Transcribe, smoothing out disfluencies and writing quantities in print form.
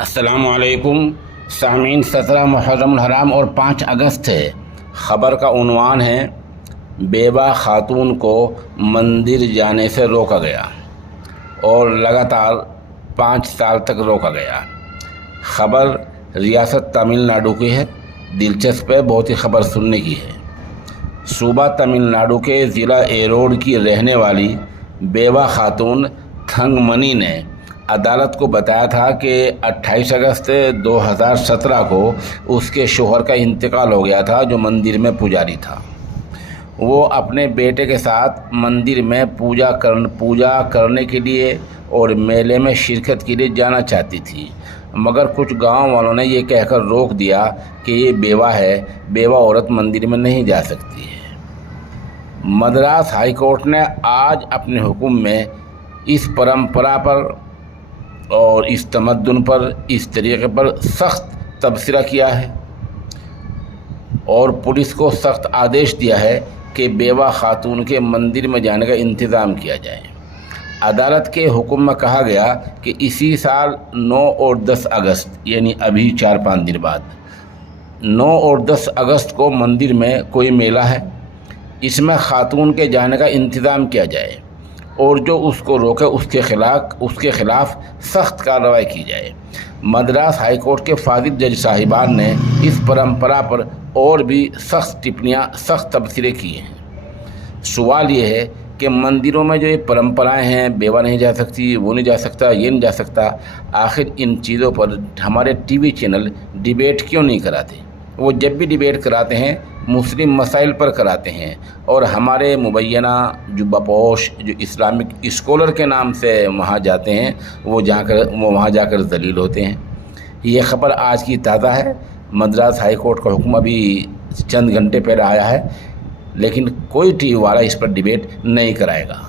अस्सलामुअलैकुम सामीन। 17 मुहर्रम हराम और 5 अगस्त है। ख़बर का उन्वान है बेवा खातून को मंदिर जाने से रोका गया और लगातार 5 साल तक रोका गया। ख़बर रियासत तमिलनाडु की है। दिलचस्प है, बहुत ही ख़बर सुनने की है। सूबा तमिलनाडु के ज़िला एरोड की रहने वाली बेवा खातून थंगमनी ने अदालत को बताया था कि 28 अगस्त 2017 को उसके शोहर का इंतकाल हो गया था, जो मंदिर में पुजारी था। वो अपने बेटे के साथ मंदिर में पूजा करने के लिए और मेले में शिरकत के लिए जाना चाहती थी, मगर कुछ गांव वालों ने ये कहकर रोक दिया कि ये बेवा है, बेवा औरत मंदिर में नहीं जा सकती है। मद्रास हाई कोर्ट ने आज अपने हुक्म में इस परंपरा पर और इस तमद्दुन पर, इस तरीक़े पर सख्त तबसरा किया है और पुलिस को सख्त आदेश दिया है कि बेवा खातून के मंदिर में जाने का इंतज़ाम किया जाए। अदालत के हुक्म में कहा गया कि इसी साल 9 और 10 अगस्त यानी अभी 4-5 दिन बाद 9 और 10 अगस्त को मंदिर में कोई मेला है, इसमें खातून के जाने का इंतज़ाम किया जाए और जो उसको रोके उसके खिलाफ सख्त कार्रवाई की जाए। मद्रास हाई कोर्ट के फाजिल जज साहिबान ने इस परंपरा पर और भी सख्त टिप्पणियाँ, सख्त तबसरे किए हैं। सवाल ये है कि मंदिरों में जो ये परंपराएं हैं, बेवा नहीं जा सकती, वो नहीं जा सकता, ये नहीं जा सकता, आखिर इन चीज़ों पर हमारे टीवी चैनल डिबेट क्यों नहीं कराते? वो जब भी डिबेट कराते हैं मुस्लिम मसाइल पर कराते हैं और हमारे मुबैना जो बपोश, जो इस्लामिक स्कॉलर के नाम से वहाँ जाते हैं, वो वहाँ जाकर दलील होते हैं। ये ख़बर आज की ताज़ा है। मद्रास हाई कोर्ट का हुक्म अभी चंद घंटे पहले आया है, लेकिन कोई टीवी वाला इस पर डिबेट नहीं कराएगा।